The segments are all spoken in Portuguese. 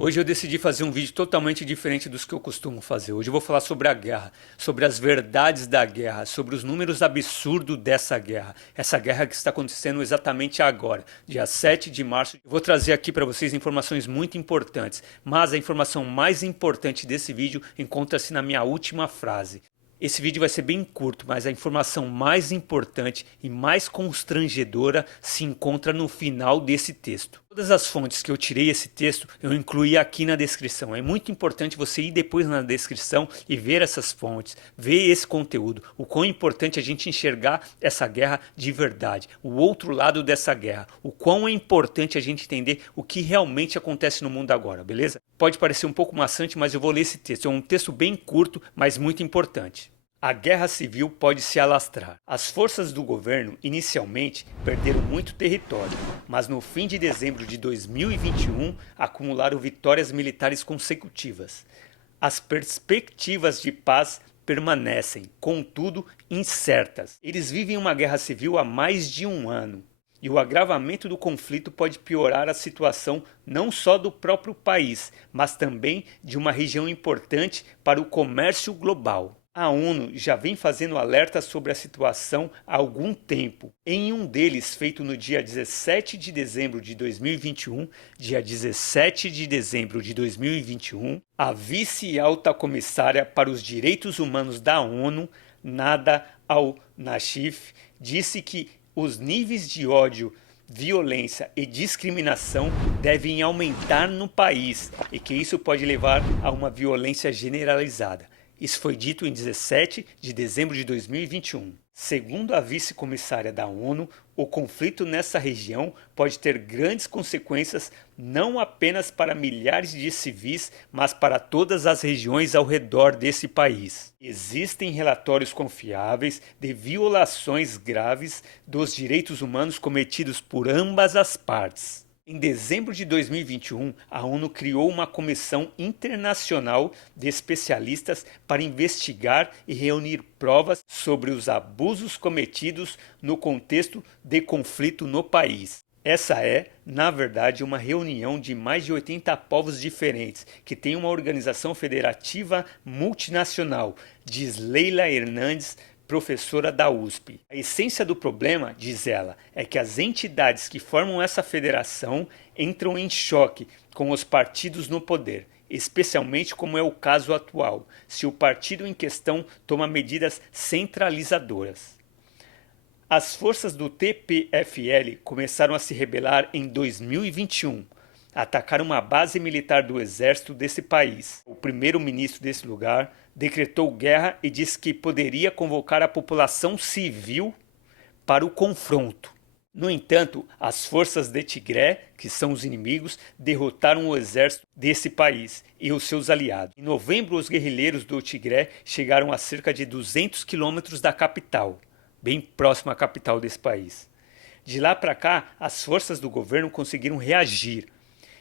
Hoje eu decidi fazer um vídeo totalmente diferente dos que eu costumo fazer. Hoje eu vou falar sobre a guerra, sobre as verdades da guerra, sobre os números absurdos dessa guerra. Essa guerra que está acontecendo exatamente agora, dia 7 de março. Eu vou trazer aqui para vocês informações muito importantes, mas a informação mais importante desse vídeo encontra-se na minha última frase. Esse vídeo vai ser bem curto, mas a informação mais importante e mais constrangedora se encontra no final desse texto. Todas as fontes que eu tirei esse texto eu incluí aqui na descrição. É muito importante você ir depois na descrição e ver essas fontes, ver esse conteúdo. O quão importante é a gente enxergar essa guerra de verdade, o outro lado dessa guerra. O quão é importante a gente entender o que realmente acontece no mundo agora, beleza? Pode parecer um pouco maçante, mas eu vou ler esse texto. É um texto bem curto, mas muito importante. A guerra civil pode se alastrar. As forças do governo inicialmente perderam muito território, mas no fim de dezembro de 2021 acumularam vitórias militares consecutivas. As perspectivas de paz permanecem, contudo, incertas. Eles vivem uma guerra civil há mais de um ano. E o agravamento do conflito pode piorar a situação não só do próprio país, mas também de uma região importante para o comércio global. A ONU já vem fazendo alertas sobre a situação há algum tempo. Em um deles, feito no dia 17 de dezembro de 2021, a vice-alta comissária para os direitos humanos da ONU, Nada al-Nashif, disse que os níveis de ódio, violência e discriminação devem aumentar no país e que isso pode levar a uma violência generalizada. Isso foi dito em 17 de dezembro de 2021. Segundo a vice-comissária da ONU, o conflito nessa região pode ter grandes consequências não apenas para milhares de civis, mas para todas as regiões ao redor desse país. Existem relatórios confiáveis de violações graves dos direitos humanos cometidos por ambas as partes. Em dezembro de 2021, a ONU criou uma comissão internacional de especialistas para investigar e reunir provas sobre os abusos cometidos no contexto de conflito no país. Essa é, na verdade, uma reunião de mais de 80 povos diferentes, que tem uma organização federativa multinacional, diz Leila Hernandes, professora da USP. A essência do problema, diz ela, é que as entidades que formam essa federação entram em choque com os partidos no poder, especialmente como é o caso atual, se o partido em questão toma medidas centralizadoras. As forças do TPFL começaram a se rebelar em 2021. Atacaram uma base militar do exército desse país. O primeiro-ministro desse lugar decretou guerra e disse que poderia convocar a população civil para o confronto. No entanto, as forças de Tigré, que são os inimigos, derrotaram o exército desse país e os seus aliados. Em novembro, os guerrilheiros do Tigré chegaram a cerca de 200 quilômetros da capital, bem próximo à capital desse país. De lá para cá, as forças do governo conseguiram reagir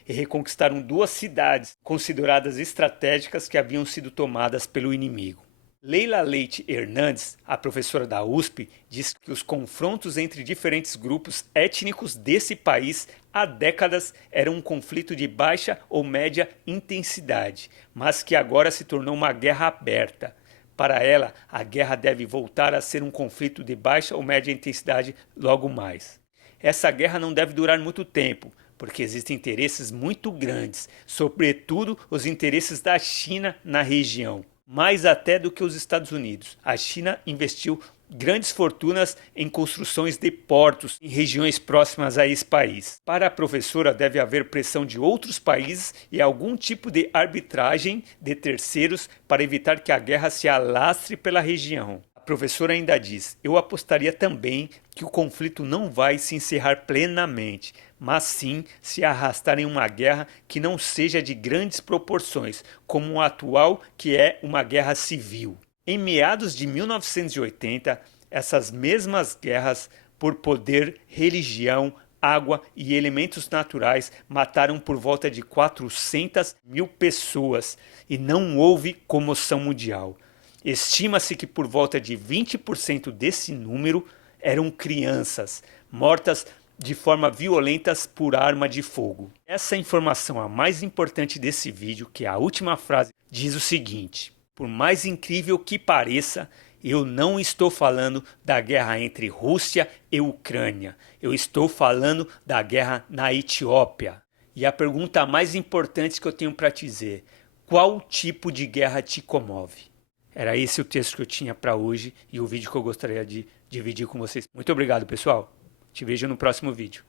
e reconquistaram duas cidades consideradas estratégicas que haviam sido tomadas pelo inimigo. Leila Leite Hernandes, a professora da USP, diz que os confrontos entre diferentes grupos étnicos desse país há décadas eram um conflito de baixa ou média intensidade, mas que agora se tornou uma guerra aberta. Para ela, a guerra deve voltar a ser um conflito de baixa ou média intensidade logo mais. Essa guerra não deve durar muito tempo, porque existem interesses muito grandes, sobretudo os interesses da China na região, mais até do que os Estados Unidos. A China investiu grandes fortunas em construções de portos em regiões próximas a esse país. Para a professora, deve haver pressão de outros países e algum tipo de arbitragem de terceiros para evitar que a guerra se alastre pela região. A professora ainda diz: eu apostaria também que o conflito não vai se encerrar plenamente, mas sim se arrastar em uma guerra que não seja de grandes proporções, como a atual, que é uma guerra civil. Em meados de 1980, essas mesmas guerras por poder, religião, água e elementos naturais mataram por volta de 400 mil pessoas e não houve comoção mundial. Estima-se que por volta de 20% desse número eram crianças, mortas de forma violenta por arma de fogo. Essa informação, a mais importante desse vídeo, que é a última frase, diz o seguinte: por mais incrível que pareça, eu não estou falando da guerra entre Rússia e Ucrânia. Eu estou falando da guerra na Etiópia. E a pergunta mais importante que eu tenho para te dizer: qual tipo de guerra te comove? Era esse o texto que eu tinha para hoje e o vídeo que eu gostaria de dividir com vocês. Muito obrigado, pessoal. Te vejo no próximo vídeo.